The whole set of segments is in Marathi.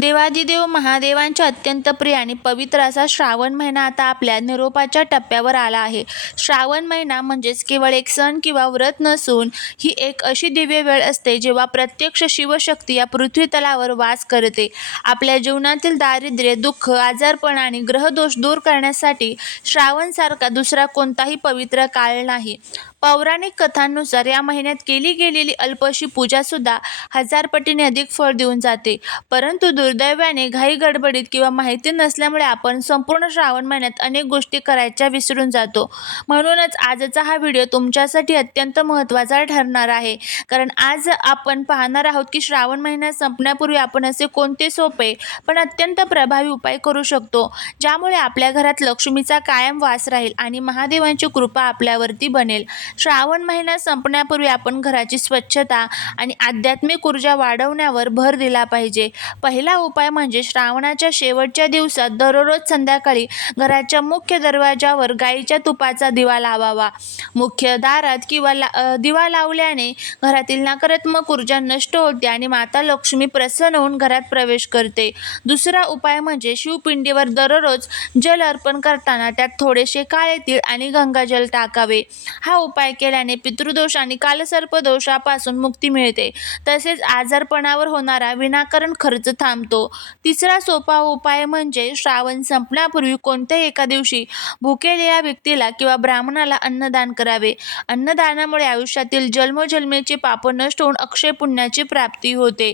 देवादिदेव महादेवांच्या अत्यंत प्रिय आणि पवित्र असा श्रावण महिना आता आपल्या निरोपाच्या टप्प्यावर आला आहे. श्रावण महिना म्हणजेच केवळ एक सण किंवा व्रत नसून ही एक अशी दिव्य वेळ असते जेव्हा प्रत्यक्ष शिवशक्ती या पृथ्वीतलावर वास करते. आपल्या जीवनातील दारिद्र्य, दुःख, आजारपण आणि ग्रहदोष दूर करण्यासाठी श्रावणसारखा दुसरा कोणताही पवित्र काळ नाही. पौराणिक कथांनुसार या महिन्यात केली गेलेली अल्पशी पूजासुद्धा 1000 पटीने अधिक फळ देऊन जाते. परंतु दुर्दैवाने घाईगडबडीत किंवा माहिती नसल्यामुळे आपण संपूर्ण श्रावण महिन्यात अनेक गोष्टी करायच्या विसरून जातो. म्हणूनच आजचा हा व्हिडिओ तुमच्यासाठी अत्यंत महत्त्वाचा ठरणार आहे. कारण आज आपण पाहणार आहोत की श्रावण महिना संपण्यापूर्वी आपण असे कोणते सोपे पण अत्यंत प्रभावी उपाय करू शकतो ज्यामुळे आपल्या घरात लक्ष्मीचा कायम वास राहील आणि महादेवांची कृपा आपल्यावरती बनेल. श्रावण महिना संपण्यापूर्वी आपण घराची स्वच्छता आणि आध्यात्मिक ऊर्जा वाढवण्यावर भर दिला पाहिजे. पहिला उपाय म्हणजे श्रावणाच्या शेवटच्या दिवसात दररोज संध्याकाळी घराच्या मुख्य दरवाजावर गाईच्या तुपाचा दिवा लावावा. मुख्य दारात किंवा दिवा लावल्याने घरातील नकारात्मक ऊर्जा नष्ट होते आणि माता लक्ष्मी प्रसन्न होऊन घरात प्रवेश करते. दुसरा उपाय म्हणजे शिवपिंडीवर दररोज जल अर्पण करताना त्यात थोडेसे काळे तीळ आणि गंगाजल टाकावे. हा उपाय केल्याने पितृदोष आणि कालसर्पदोषापासून मुक्ती मिळते. तसेच आजारपणावर होणारा विनाकारण खर्च थांबतो. तिसरा सोपा उपाय म्हणजे श्रावण संपण्यापूर्वी कोणत्याही एका दिवशी भुकेलेल्या व्यक्तीला किंवा ब्राह्मणाला अन्नदान करावे. अन्नदानामुळे आयुष्यातील जन्मोजन्मीचे पाप नष्ट होऊन अक्षय पुण्याची प्राप्ती होते.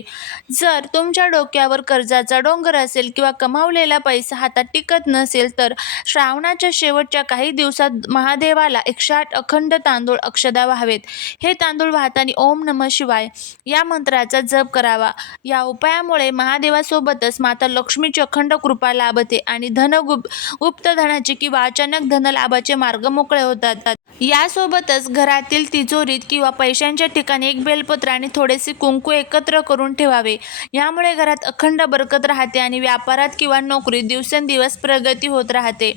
जर तुमच्या डोक्यावर कर्जाचा डोंगर असेल किंवा कमावलेला पैसा हातात टिकत नसेल तर श्रावणाच्या शेवटच्या काही दिवसात महादेवाला 108 अखंड तांदूळ अक्षदा व्हावेत. हे तांदूळ वाहताना ओम नमः शिवाय या मंत्राचा जप करावा. या उपायामुळे महादेवासोबतच माता लक्ष्मीची अखंड कृपा लाभते आणि गुप्त धनाचे किंवा अचानक धनलाभाचे मार्ग मोकळे होतात. यासोबतच घरातील तिजोरीत किंवा पैशांच्या ठिकाणी एक बेलपत्र आणि थोडेसे कुंकू एकत्र करून ठेवावे. यामुळे घरात अखंड बरकत राहते आणि व्यापारात किंवा नोकरीत दिवसेंदिवस प्रगती होत राहते.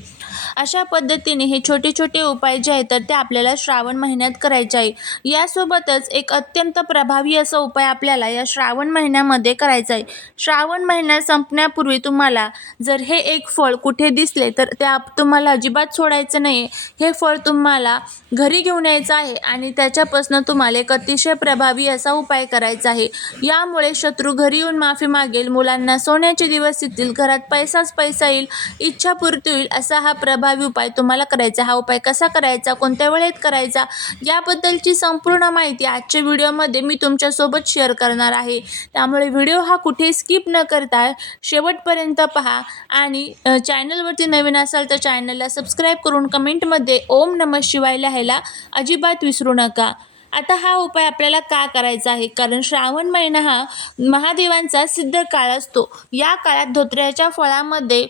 अशा पद्धतीने हे छोटे छोटे उपाय जे आहेत तर ते आपल्याला श्रावण महिन्यात करायचे आहे. यासोबतच एक अत्यंत प्रभावी असा उपाय आपल्याला या श्रावण महिन्यामध्ये करायचा आहे. श्रावण महिना संपण्यापूर्वी तुम्हाला जर हे एक फळ कुठे दिसले तर ते तुम्हाला अजिबात सोडायचं नाही. हे फळ तुम्हाला घरी घेऊन यायचं आहे आणि त्याच्यापासून तुम्हाला एक अतिशय प्रभावी असा उपाय करायचा आहे. यामुळे शत्रू घरी येऊन माफी मागेल, मुलांना सोन्याचे दिवस येतील, घरात पैसाच पैसा येईल, इच्छापूर्ती होईल असा हा प्रभावी उपाय तुम्हाला करायचा. हा उपाय कसा करायचा, कोणत्या वेळेत करायचा याबद्दलची संपूर्ण माहिती आजच्या व्हिडिओमध्ये मी तुमच्यासोबत शेअर करणार आहे. त्यामुळे व्हिडिओ हा कुठे स्किप न करता शेवटपर्यंत पहा आणि चॅनलवरती नवीन असाल तर चॅनलला सबस्क्राईब करून कमेंटमध्ये ओम नमः शिवाय लिहायला अजिबात विसरू नका. आता हा उपाय आपल्याला का करायचा आहे, कारण श्रावण महिना हा महादेवांचा सिद्ध काळ असतो. या काळात धोत्र्याच्या फळामध्ये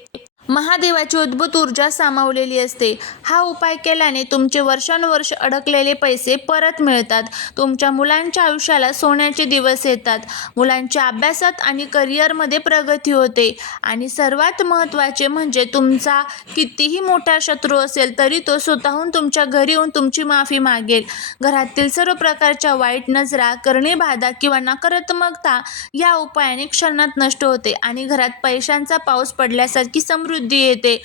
महादेवाची अद्भुत ऊर्जा सामावलेली असते. हा उपाय केल्याने तुमचे वर्षानुवर्ष अडकलेले पैसे परत मिळतात. तुमच्या मुलांच्या आयुष्याला सोन्याचे दिवस येतात. मुलांच्या अभ्यासात आणि करिअरमध्ये प्रगती होते आणि सर्वात महत्त्वाचे म्हणजे तुमचा कितीही मोठा शत्रू असेल तरी तो स्वतःहून तुमच्या घरी येऊन तुमची माफी मागेल. घरातील सर्व प्रकारच्या वाईट नजरा, करणी बाधा किंवा नकारात्मकता या उपायाने क्षणात नष्ट होते आणि घरात पैशांचा पाऊस पडल्यासारखी समृद्धी येते.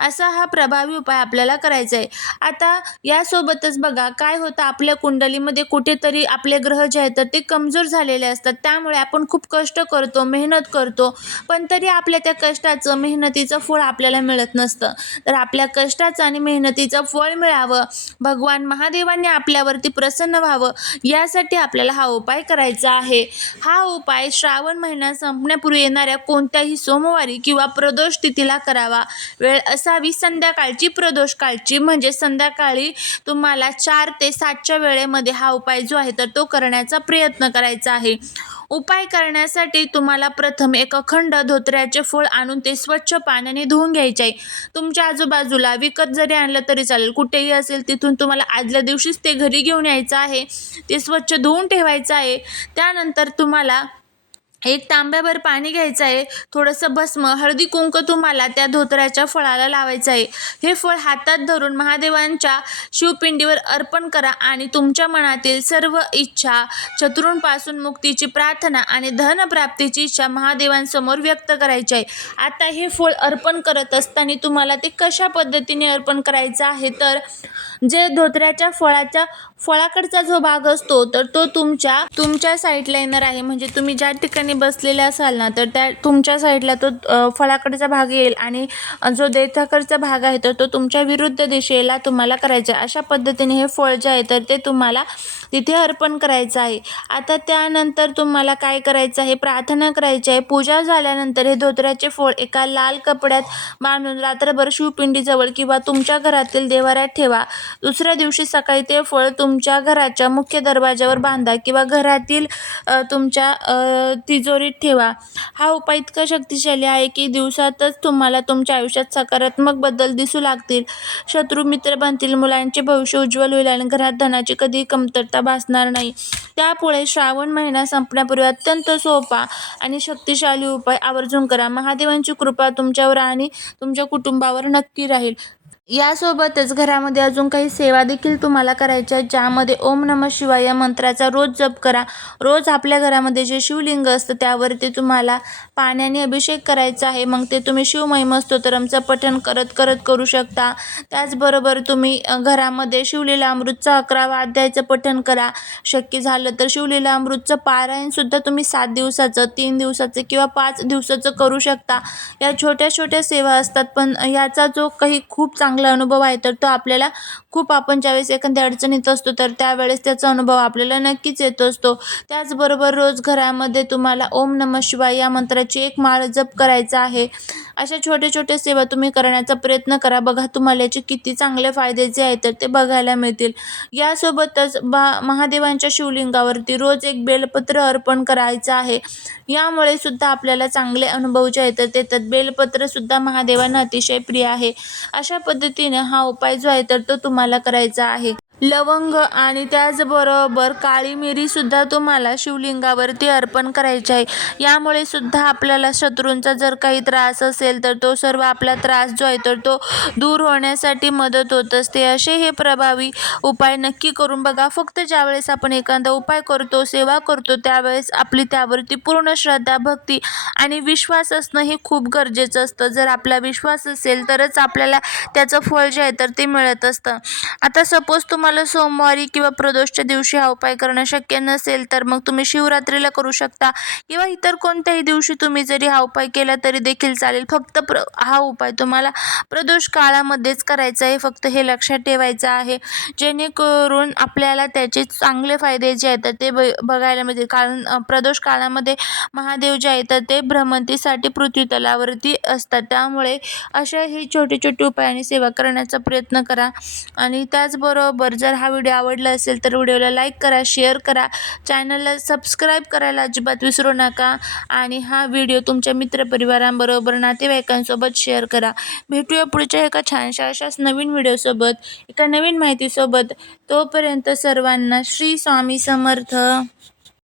असा हा प्रभावी उपाय आपल्याला करायचा आहे. आता यासोबतच बघा काय होतं, आपल्या कुंडलीमध्ये कुठेतरी आपले ग्रह जे आहेत तर ते कमजोर झालेले असतात. त्यामुळे आपण खूप कष्ट करतो, मेहनत करतो, पण तरी आपल्या त्या कष्टाचं, मेहनतीचं फळ आपल्याला मिळत नसतं. तर आपल्या कष्टाचं आणि मेहनतीचं फळ मिळावं, भगवान महादेवांनी आपल्यावरती प्रसन्न व्हावं यासाठी आपल्याला हा उपाय करायचा आहे. हा उपाय श्रावण महिना संपण्यापूर्वी येणाऱ्या कोणत्याही सोमवारी किंवा प्रदोष तिथीला करावा. वेळ असावी संध्याकाळची, प्रदोष काळची, म्हणजे संध्याकाळी तुम्हाला 4 ते 7च्या वेळेमध्ये हा उपाय जो आहे तर तो करण्याचा प्रयत्न करायचा आहे. उपाय करण्यासाठी तुम्हाला प्रथम एक अखंड धोत्र्याचे फळ आणून ते स्वच्छ पाण्याने धुवून घ्यायचे आहे. तुमच्या आजूबाजूला विकत जरी आणलं तरी चालेल, कुठेही असेल तिथून तुम्हाला आदल्या दिवशीच ते घरी घेऊन यायचं आहे. ते स्वच्छ धुवून ठेवायचं आहे. त्यानंतर तुम्हाला एक तांब्याभर पाणी घ्यायचं आहे, थोडंसं भस्म, हळदी कुंकू तुम्हाला त्या धोत्र्याच्या फळाला लावायचं आहे. हे फळ हातात धरून महादेवांच्या शिवपिंडीवर अर्पण करा आणि तुमच्या मनातील सर्व इच्छा, शत्रूंपासून मुक्तीची प्रार्थना आणि धनप्राप्तीची इच्छा महादेवांसमोर व्यक्त करायची आहे. आता हे फळ अर्पण करत असताना तुम्हाला ते कशा पद्धतीने अर्पण करायचं आहे, तर जे धोत्र्याच्या फळाकडचा जो भाग असतो तर तो तुमच्या साईडला येणार आहे. म्हणजे तुम्ही ज्या ठिकाणी बसलेले असाल ना, तर त्या तुमच्या साईडला तो फळाकडचा भाग येईल आणि जो देठाकडचा भाग आहे तर तो तुमच्या विरुद्ध दिशेला तुम्हाला करायचा आहे. अशा पद्धतीने हे फळ जे आहे तर ते तुम्हाला तिथे अर्पण करायचं आहे. आता त्यानंतर तुम्हाला काय करायचं आहे, प्रार्थना करायची आहे. पूजा झाल्यानंतर हे धोत्र्याचे फळ एका लाल कपड्यात बांधून रात्रभर शिवपिंडीजवळ किंवा तुमच्या घरातील देव्हाऱ्यात ठेवा. दुसऱ्या दिवशी सकाळी ते फळ तुमच्या घराच्या मुख्य दरवाजावर बांधा किंवा घरातील तुमच्या तिजोरीत ठेवा. हा उपाय इतका शक्तिशाली आहे की दिवसातच तुम्हाला तुमच्या आयुष्यात सकारात्मक बदल दिसू लागतील. शत्रू मित्र बनतील, मुलांचे भविष्य उज्ज्वल होईल आणि घरात धनाची कधीही कमतरता भासणार नाही. त्यापुढे श्रावण महिना संपण्यापूर्वी अत्यंत सोपा आणि शक्तिशाली उपाय आवर्जून करा. महादेवांची कृपा तुमच्यावर आणि तुमच्या कुटुंबावर नक्की राहील. यासोबतच घरामध्ये अजून काही सेवा देखील तुम्हाला करायच्या आहेत, ज्यामध्ये ओम नमः शिवाय या मंत्राचा रोज जप करा. रोज आपल्या घरामध्ये जे शिवलिंग असतं त्यावरती तुम्हाला पाण्याने अभिषेक करायचा आहे. मग ते तुम्ही शिवमहिमा स्तोत्रमचं पठण करत करत करू शकता. त्याचबरोबर तुम्ही घरामध्ये शिवलीलामृतचं 11वा अध्यायाचं पठण करा. शक्य झालं तर शिवलीलामृतचं पारायणसुद्धा तुम्ही 7 दिवसाचं, 3 दिवसाचं किंवा 5 दिवसाचं करू शकता. या छोट्या छोट्या सेवा असतात, पण याचा जो काही खूप चांगला अनुभव आहे तर तो आपल्याला आपण ज्यावेळेस एखाद्या अडचणीत असतो तर त्यावेळेस त्याचा अनुभव आपल्याला नक्कीच येत असतो. त्याचबरोबर रोज घरामध्ये तुम्हाला ओम नमः शिवाय या मंत्राची एक माळ जप करायचा आहे. अशा छोट्या छोट्या सेवा तुम्ही करण्याचा प्रयत्न करा. बघा तुम्हाला याचे किती चांगले फायदे जे आहेत तर ते बघायला मिळतील. यासोबतच महादेवांच्या शिवलिंगावरती रोज एक बेलपत्र अर्पण करायचं आहे. यामुळे सुद्धा आपल्याला चांगले अनुभव जे आहेत तर येतात. बेलपत्र सुद्धा महादेवांना अतिशय प्रिय आहे. अशा पद्धतीने हा उपाय जो आहे तर तो तुम्हाला करायचा आहे. लवंग आणि त्याचबरोबर काळी मिरी सुद्धा तुम्हाला शिवलिंगावरती अर्पण करायची आहे. यामुळे सुद्धा आपल्याला शत्रूंचा जर काही त्रास असेल तर तो सर्व आपला त्रास जो आहे तर तो दूर होण्यासाठी मदत होत असते. असे हे प्रभावी उपाय नक्की करून बघा. फक्त ज्यावेळेस आपण एखादा उपाय करतो, सेवा करतो, त्यावेळेस आपली त्यावरती पूर्ण श्रद्धा, भक्ती आणि विश्वास असणं हे खूप गरजेचं असतं. जर आपला विश्वास असेल तरच आपल्याला त्याचं फळ जे आहे तर ते मिळत असतं. आता सपोज तुम्हाला सोमवारी किंवा प्रदोषच्या दिवशी हा उपाय करणं शक्य नसेल तर मग तुम्ही शिवरात्रीला करू शकता किंवा इतर कोणत्याही दिवशी तुम्ही जरी हा उपाय केला तरी देखील चालेल. फक्त हा उपाय तुम्हाला प्रदोष काळामध्येच करायचा आहे. फक्त हे लक्षात ठेवायचं आहे, जेणेकरून आपल्याला त्याचे चांगले फायदे जे आहेत ते बघायला मिळतील. कारण प्रदोष काळामध्ये महादेव जे आहेत ते भ्रमंतीसाठी पृथ्वी तलावरती असतात. त्यामुळे अशा ही छोटे छोटे उपाय आणि सेवा करण्याचा प्रयत्न करा. आणि त्याचबरोबर जर हा व्हिडिओ आवडला असेल तर व्हिडिओला लाईक करा, शेअर करा, चॅनलला सबस्क्राईब करायला अजिबात विसरू नका आणि हा व्हिडिओ तुमच्या मित्रपरिवारांबरोबर, नातेवाईकांसोबत शेअर करा. भेटूया पुढच्या एका छानशा अशाच नवीन व्हिडिओसोबत, एका नवीन माहितीसोबत. तोपर्यंत सर्वांना श्री स्वामी समर्थ.